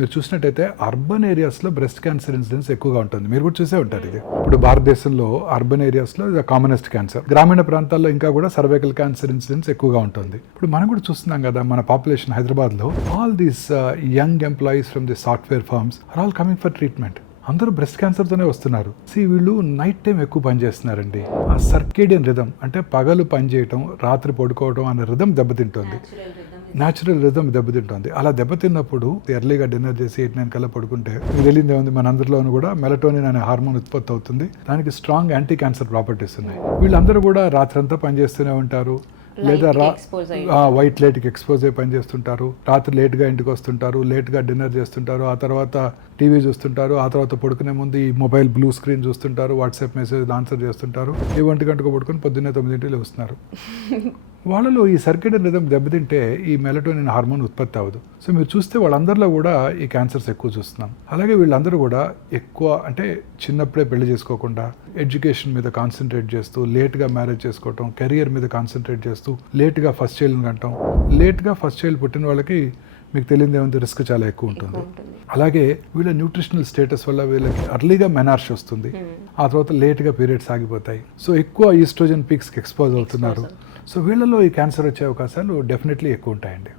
మీరు చూసినట్టయితే అర్బన్ ఏరియాస్లో బ్రెస్ట్ క్యాన్సర్ ఇన్సిడెన్స్ ఎక్కువగా ఉంటుంది. మీరు కూడా చూసే ఉంటారు ఇది. ఇప్పుడు భారతదేశంలో అర్బన్ ఏరియాస్లో ఇది కామనెస్ట్ క్యాన్సర్. గ్రామీణ ప్రాంతాల్లో ఇంకా కూడా సర్వైకల్ క్యాన్సర్ ఇన్సిడెన్స్ ఎక్కువగా ఉంటుంది. ఇప్పుడు మనం కూడా చూస్తున్నాం కదా, మన పాపులేషన్ హైదరాబాద్లో all these young employees from the software firms are all coming for treatment. అందరూ బ్రెస్ట్ క్యాన్సర్తోనే వస్తున్నారు. వీళ్ళు నైట్ టైం ఎక్కువ పని చేస్తున్నారండి. ఆ సర్కేడియన్ రిథమ్ అంటే పగలు పని చేయటం, రాత్రి పడుకోవడం అనే రిథమ్ దెబ్బతింటుంది. న్యాచురల్ రిథమ్ దెబ్బతింటుంది. అలా దెబ్బతిన్నప్పుడు ఎర్లీగా డిన్నర్ చేసి 8-9 కల్లా పడుకుంటే మీకు తెలియదు ఏముంది, మన అందరిలోనూ కూడా మెలటోనిన్ అనే హార్మోన్ ఉత్పత్తి అవుతుంది. దానికి స్ట్రాంగ్ యాంటీ క్యాన్సర్ ప్రాపర్టీస్ ఉన్నాయి. వీళ్ళందరూ కూడా రాత్రంతా పనిచేస్తూనే ఉంటారు, లేదా వైట్ లైట్కి ఎక్స్పోజ్ అయ్యి పని చేస్తుంటారు, రాత్రి లేట్గా ఇంటికి వస్తుంటారు, లేట్గా డిన్నర్ చేస్తుంటారు, ఆ తర్వాత టీవీ చూస్తుంటారు, ఆ తర్వాత పడుకునే ముందు ఈ మొబైల్ బ్లూ స్క్రీన్ చూస్తుంటారు, వాట్సాప్ మెసేజ్ ఆన్సర్ చేస్తుంటారు, 1 గంటకు పడుకొని పొద్దున్నే 9 వస్తున్నారు. వాళ్ళలో ఈ సర్కేడియన్ రిథమ్ దెబ్బతింటే ఈ మెలటోనిన్ హార్మోన్ ఉత్పత్తి అవ్వదు. సో మీరు చూస్తే వాళ్ళందరిలో కూడా ఈ క్యాన్సర్స్ ఎక్కువ చూస్తున్నాం. అలాగే వీళ్ళందరూ కూడా ఎక్కువ అంటే చిన్నప్పుడే పెళ్లి చేసుకోకుండా ఎడ్యుకేషన్ మీద కాన్సన్ట్రేట్ చేస్తూ లేట్గా మ్యారేజ్ చేసుకోవటం, కెరియర్ మీద కాన్సన్ట్రేట్ చేస్తూ లేట్గా ఫస్ట్ చైల్డ్ని కంటాం. లేట్గా ఫస్ట్ చైల్డ్ పుట్టిన వాళ్ళకి మీకు తెలియదు ఏముంది, రిస్క్ చాలా ఎక్కువ ఉంటుంది. అలాగే వీళ్ళ న్యూట్రిషనల్ స్టేటస్ వల్ల వీళ్ళకి అర్లీగా మెనార్ష్ వస్తుంది, ఆ తర్వాత లేట్గా పీరియడ్స్ ఆగిపోతాయి. సో ఎక్కువ ఈస్ట్రోజన్ పీక్స్కి ఎక్స్పోజ్ అవుతున్నారు. సో వీళ్ళలో ఈ క్యాన్సర్ వచ్చే అవకాశాలు డెఫినెట్లీ ఎక్కువ ఉంటాయండి.